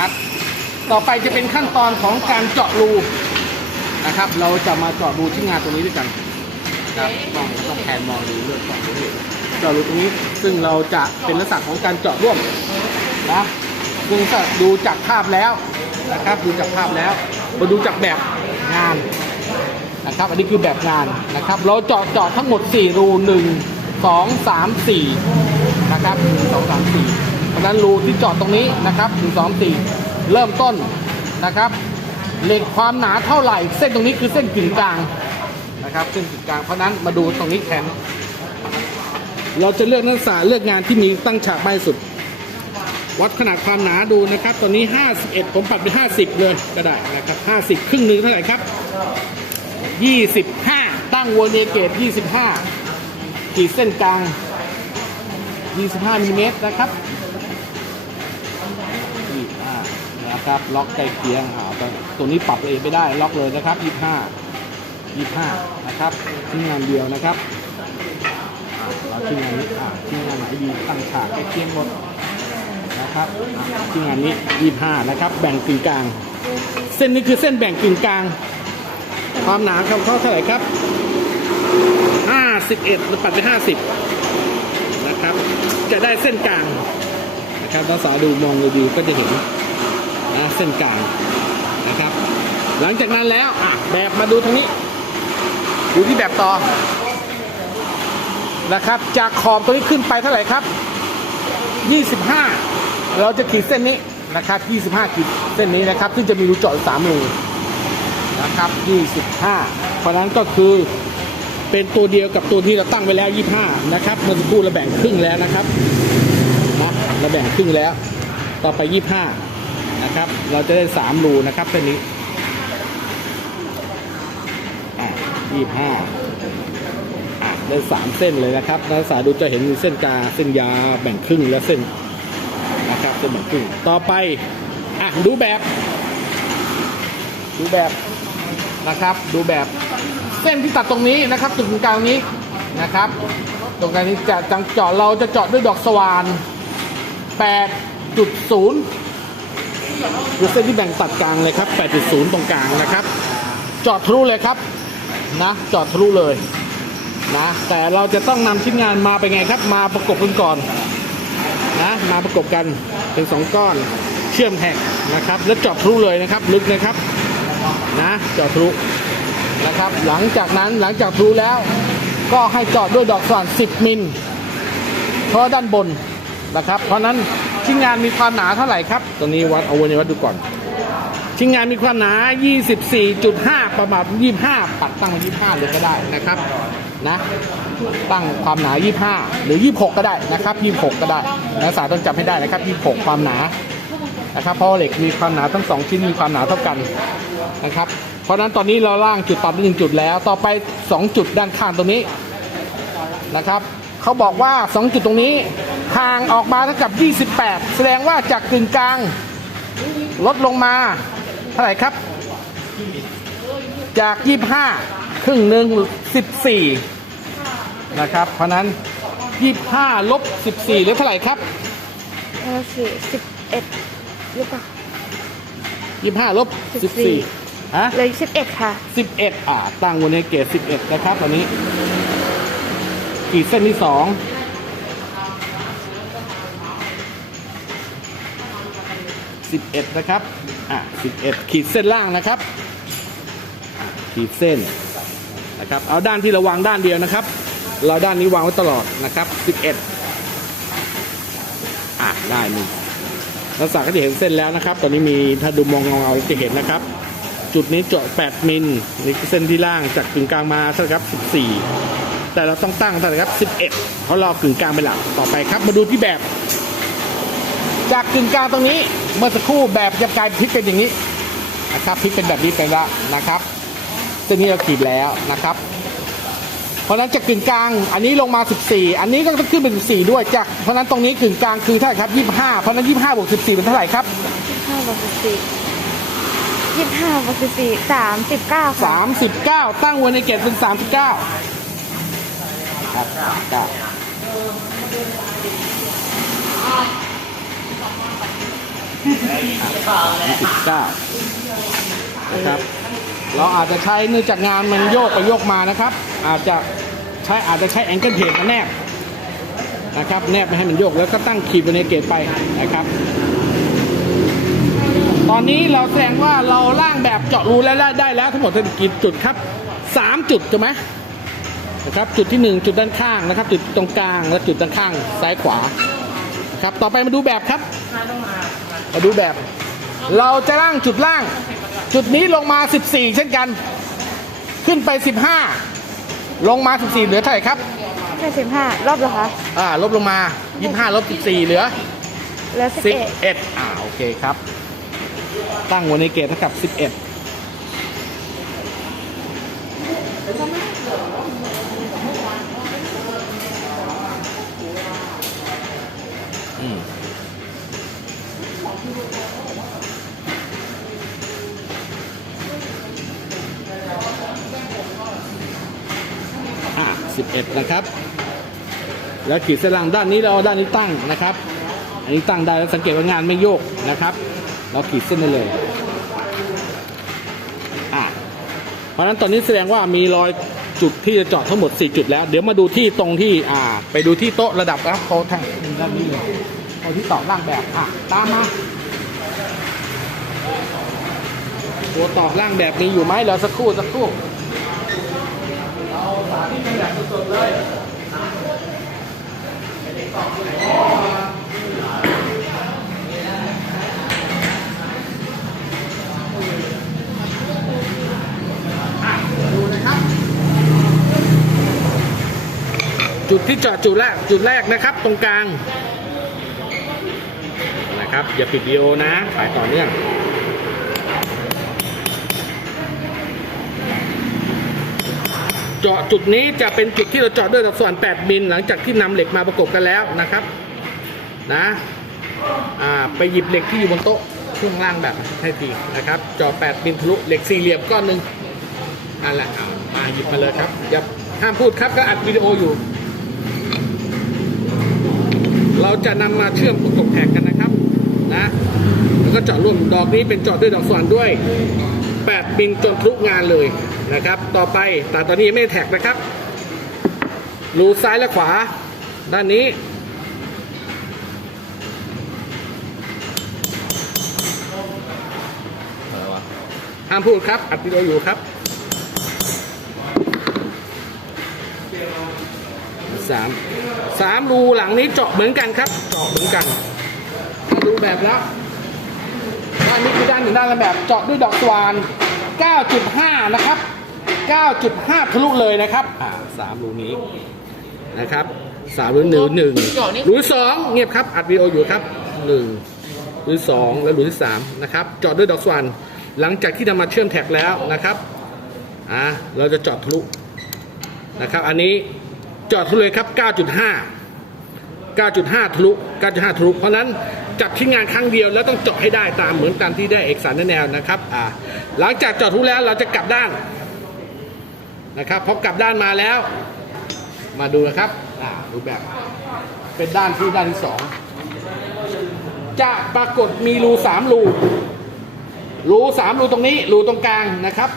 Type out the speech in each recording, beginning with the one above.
อะต่อไปจะเป็นขั้นตอนของการเจาะรูนะครับ เราจะมาเจาะรูที่งานตรงนี้ด้วยกันครับต้องต้องแผนมองดูเรื่องเจาะรูนี่เจาะรูตรงนี้ ซึ่งเราจะเป็นลักษณะของการเจาะร่วมนะซึ่งก็ดูจากภาพแล้วนะครับ ดูจากภาพแล้วมาดูจากแบบงานนะครับ อันนี้คือแบบงานนะครับ เราเจาะเจาะทั้งหมด 4 รู 1 2 3 4 นะครับ 1 2 3 4เพราะนั้นรูที่เจาะตรงนี้นะครับ1 2 4เริ่มต้นนะครับเหล็กความหนาเท่าไหร่ เส้นตรงนี้คือเส้นกึ่งกลางนะครับเส้นกึ่งกลางเพราะนั้นมาดูตรงนี้แขนเราจะเลือกนักศึกษาเลือกงานที่มีตั้งฉากมากที่สุด วัดขนาดความหนาดูนะครับ ตอนนี้ 51 ผมปัดไป50 เลยก็ได้นะครับ 50 ครึ่งหนึ่งเท่าไหร่ครับ 25 ตั้งวนเอเกต25ขีดเส้นกลาง 25มิลลิเมตรนะครับ นะครับ ล็อกใกล้เคียงอ่าตัวตัวนี้ปรับเองไม่ได้ ล็อกเลยนะครับ 25 25 นะครับชิ้นงานเดียวนะครับเราชิ้นงานนี้อ่าชิ้นงานไหนดีตั้งฉากใกล้เคียงหมดนะครับที่งานนี้ 25 นะครับ แบ่งกึ่งกลาง เส้นนี้คือเส้นแบ่งกึ่งกลาง ความหนาของเขาเท่าไหร่ครับ 51เราปัดไป 50 นะครับ จะได้เส้นกลางนะครับนักศึกษาดูมองดีๆก็จะเห็น นะเส้นกลางนะครับ หลังจากนั้นแล้วอะแบบมาดูทางนี้ ดูที่แบบต่อนะครับ จากขอบตัวนี้ขึ้นไปเท่าไหร่ครับ 25 เราจะขีดเส้นนี้นะครับ 25 ขีดเส้นนี้นะครับ ซึ่งจะมีรูเจาะอยู่3รูนะครับ 25 เพราะฉะนั้นก็คือเป็นตัวเดียวกับตัวที่เราตั้งไว้แล้ว 25 นะครับ เมื่อสักครู่เราแบ่งครึ่งแล้วนะครับนะเราแบ่งครึ่งแล้ว ต่อไป 25 นะครับ เราจะได้3รูนะครับเส้นนี้อะ25อะได้สามเส้นเลยนะครับนักศึกษาดูจะเห็นมีเส้นกาเส้นยาแบ่งครึ่งและเส้นนะครับเส้นแบ่งครึ่งต่อไปอะดูแบบ ดูแบบนะครับ ดูแบบเส้นที่ตัดตรงนี้นะครับจุดกลางนี้นะครับ ตรงกลางนี้จะจังเจาะเราจะเจาะด้วยดอกสว่าน8.0 คือเส้นที่แบ่งตัดกลางเลยครับ 8.0 ตรงกลางนะครับจาะทะลุเลยครับนะจาะทะลุเลยนะแต่เราจะต้องนำชิ้นงานมาไปนไงครับ มาประกบกันก่อนนะมาประกบกันเป็นสองก้อนเชื่อมแท็กนะครับ แล้วจาะทะลุเลยนะครับลึกนะครับนะจาะทะลุนะครับ หลังจากนั้นหลังจากทะลุแล้ว ก็ให้จาะด้วยดอกสว่าน10 มิลเพราะด้านบนนะครับ เพราะนั้น ชิ้นงานมีความหนาเท่าไหร่ครับตัวนี้วัดเอาวนวัดดูก่อน ชิ้นงานมีความหนา 24.5 ประมาณ 25 ปัดตั้งมา25เลยก็ได้นะครับนะตั้งความหนา 25 หรือ 26 ก็ได้นะครับ 26 ก็ได้นักศึกษาต้องจำให้ได้นะครับ 26 ความหนานะครับเพราะว่าเหล็กมีความหนาทั้ง 2 ชิ้นมีความหนาเท่ากันนะครับ เพราะฉะนั้นตอนนี้เราล่างจุดตัดไปหนึ่งจุดแล้ว ต่อไป 2 จุดด้านข้างตรงนี้นะครับเขาบอกว่า 2 จุดตรงนี้ ห่างออกมาเท่ากับ 28 แสดงว่าจากกึ่งกลางลดลงมาเท่าไหร่ครับ จาก 25 ครึ่งหนึ่ง14 นะครับ เพราะฉะนั้น 25ลบ14เหลือเท่าไหร่ครับเออสี่สิบเอ็ดหรือเปล่า 25ลบ14ฮะเลยสิบเอ็ดค่ะ 11 อ่าตั้งวนในเกต11 นะครับตอนนี้ขีดเส้นที่ 2 11 นะครับ อะ 11 ขีดเส้นล่างนะครับ ขีดเส้นนะครับ เอาด้านที่เราวางด้านเดียวนะครับ เราด้านนี้วางไว้ตลอดนะครับ 11 อะ ได้หนึ่งนักศึกษาก็จะเห็นเส้นแล้วนะครับ ตอนนี้มีถ้าดูมองเงาๆจะเห็นนะครับ จุดนี้เจาะ 8 มิลนี่คือเส้นที่ล่างจากกึ่งกลางมาเท่ไหร่ครับ 14 แต่เราต้องตั้งเท่าไหร่ครับ 11 เพราะเรากึ่งกลางเป็นหลัก ต่อไปครับ มาดูที่แบบ จากกึ่งกลางตรงนี้ เมื่อสักครู่แบบจะกลายพลิกเป็นอย่างนี้นะครับพลิกเป็นแบบนี้ไปแล้วนะครับเส้นนี้เราขีดแล้วนะครับ เพราะฉะนั้นจากกึ่งกลางอันนี้ลงมา 14 อันนี้ก็ต้องขึ้นเป็น 14 ด้วยจากเพราะฉะนั้นตรงนี้กึ่งกลางคือเท่าไหร่ครับ 25 เพราะฉะนั้น 25บวก14 เป็นเท่าไหร่ครับห้าบวกสิบสี่ยี่สิบห้าบวกสิบสี่สามสิบเก้าค่ะ39 ตั้งไว้ในเกตเป็น 39ครับ39 สิบเก้านะครับ เราอาจจะใช้เนื่องจากงานมันโยกไปโยกมานะครับ อาจจะใช้อาจจะใช้แองเกิลเพจมาแนบนะครับแนบไม่ให้มันโยกแล้วก็ตั้งขีดไปในเกตไปนะครับ ตอนนี้เราแสดงว่าเราล่างแบบเจาะรูแล้วได้แล้วทั้งหมดกี่จุดครับสามจุดใช่ไหมนะครับจุดที่หนึ่งจุดด้านข้างนะครับ จุดตรงกลางและจุดด้านข้างซ้ายขวาครับต่อไปมาดูแบบครับ มาดูแบบ เราจะล่างจุดล่าง จุดนี้ลงมา 14 เช่นกัน ขึ้นไป 15 ลงมา 14 เหลือเท่าไหร่ครับห้าสิบห้ารอบเหรอคะ อ่า ลบลงมา 25 ลบ 14 เหลือ เหลือสิบเอ็ด11อ่าโอเคครับ ตั้งไว้ในเกตเท่ากับ 11 41 นะครับ แล้วขีดเส้นล่างด้านนี้เราเอาด้านนี้ตั้งนะครับ อันนี้ตั้งได้แล้วสังเกตว่างานไม่โยกนะครับ เราขีดเส้นได้เลยอะเพราะนั้นตอนนี้แสดงว่ามีรอยจุดที่จะจอดทั้งหมด 4 จุดแล้ว เดี๋ยวมาดูที่ตรงที่อ่า ไปดูที่โต๊ะระดับครับโต๊ะแทางด้านนี้เลยโต๊ะที่ต่อร่างแบบอะตามมาตัวต่อร่างแบบนี้อยู่ไหมเราสักครู่สักครู่ สาธิตกันแบบสดๆเลยดูนะครับจุดที่จาะจุดแรกจุดแรกนะครับ ตรงกลางนะครับ อย่าปิดวิดีโอนะถ่ายต่อเนื่อง เจาะจุดนี้จะเป็นจุดที่เราเจาะด้วยสัดส่วน 8 มิลหลังจากที่นำเหล็กมาประกบกันแล้วนะครับนะไปหยิบเหล็กที่อยู่บนโต๊ะช่วงล่างแบบให้ทีนะครับเจาะ8มิลทะลุเหล็กสี่เหลี่ยมก้อนหนึ่งนั่นแหละเอามาหยิบมาเลยครับอย่าห้ามพูดครับก็อัดวิดีโออยู่ เราจะนำมาเชื่อมประกบแท็กกันนะครับนะแล้วก็เจาะร่วมดอกนี้เป็นเจาะด้วยดอกสว่านด้วย 8 มิลจนทะลุงานเลยนะครับ ต่อไปแต่ตอนนี้ยังไม่แท็กนะครับรูซ้ายและขวา ด้านนี้ ห้ามพูดครับ อัดวิดีโออยู่ครับ สาม สามรูหลังนี้เจาะเหมือนกันครับ เจาะเหมือนกัน ถ้าดูแบบแล้ว ด้านนี้คือด้านหนึ่งด้านละแบบเจาะด้วยดอกสวาน 9.5 นะครับ 9.5 ทะลุเลยนะครับอ่าสามรูนี้นะครับสามรูหนึ่งหนึ่งรูที่สองเงียบครับอัดวิดีโออยู่ครับหนึ่งรูที่สองและรูที่สามนะครับเจาะด้วยดอกสวานหลังจากที่นำมาเชื่อมแท็กแล้วนะครับอ่าเราจะเจาะทะลุนะครับ อันนี้เจาะทะลุเลยครับ 9.5 9.5 ทะลุ 9.5 ทะลุ เพราะฉะนั้น จับชิ้นงานครั้งเดียวแล้วต้องเจาะให้ได้ตามเหมือนตามที่ได้เอกสารแนวนะครับอ่าหลังจากเจาะทะลุแล้วเราจะกลับด้านนะครับพอกลับด้านมาแล้ว มาดูนะครับอ่าดูแบบเป็นด้านที่ด้านที่สองจะปรากฏมีรูสามรูรูสามรูตรงนี้รูตรงกลางนะครับ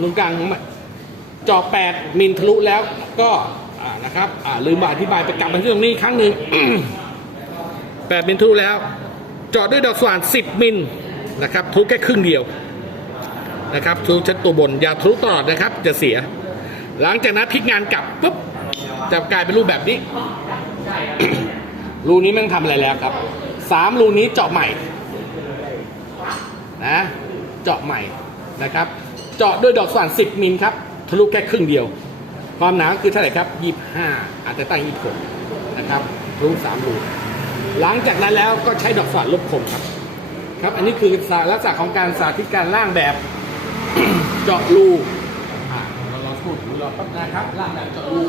รูกลางของมันเจาะ8มิลทะลุแล้วก็อ่านะครับอ่าลืมอธิบายไปกลับมาที่ตรงนี้ครั้งหนึ่ง 8 มิลทะลุแล้วเจาะด้วยดอกสว่าน 10 มิลนะครับทะลุแค่ครึ่งเดียวนะครับทะลุชั้นตัวบนอย่าทะลุตลอดนะครับ จะเสีย หลังจากนั้นพลิกงานกลับปุ๊บจะกลายเป็นรูปแบบนี้ รูนี้ม่ต้องทำอะไรแล้วครับสามรูนี้เจาะใหม่นะเจาะใหม่นะครับ เจาะด้วยดอกสว่าน 10 มิลครับทะลุแค่ครึ่งเดียว ความหนาคือเท่าไหร่ครับ 25 อาจจะตั้ง26นะครับทะลุ3รู หลังจากนั้นแล้วก็ใช้ดอกสว่านลบคมครับ ครับ อันนี้คือลักษณะของการสาธิตการล่างแบบ เจาะรูอ่าเราลองพูดเราแป๊บนะครับล่างแบบเจาะรู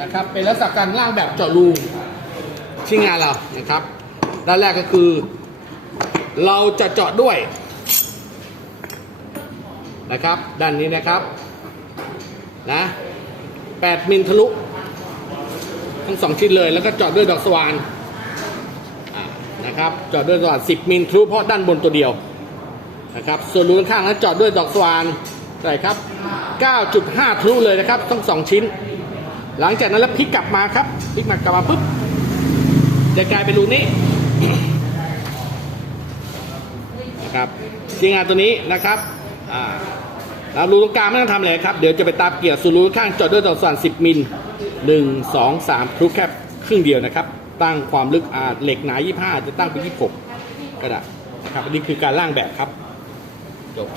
นะครับ เป็นลักษณะการล่างแบบเจาะรูที่งานเรานะครับ ด้านแรกก็คือ เราจะเจาะด้วย นะครับ ด้านนี้นะครับนะ8มิลทะลุทั้งสองชิ้นเลยแล้วก็เจาะด้วยดอกสว่านนะครับเจาะด้วยดอกสว่าน10มิลทะลุเพราะด้านบนตัวเดียวนะครับ ส่วนรูข้างนั้นเจาะด้วยดอกสว่านเท่าไรครับ 9.5 ทะลุเลยนะครับทั้งสองชิ้น หลังจากนั้นแล้วพลิกกลับมาครับพลิกมากลับมาปุ๊บจะกลายเป็นรูนี้นะครับชิ้นงานตัวนี้นะครับ อ่าแล้วรูตรงกลางไม่ต้องทำอะไรครับ เดี๋ยวจะไปตามเกียร์สู่รูข้างจอดด้วยต่อส่วน10 มิล 1 2 3ครุกแคบครึ่งเดียวนะครับ ตั้งความลึกอ่าเหล็กหนา 25 จะตั้งเป็น26ก็ได้นะครับอันนี้คือการล่างแบบครับจบ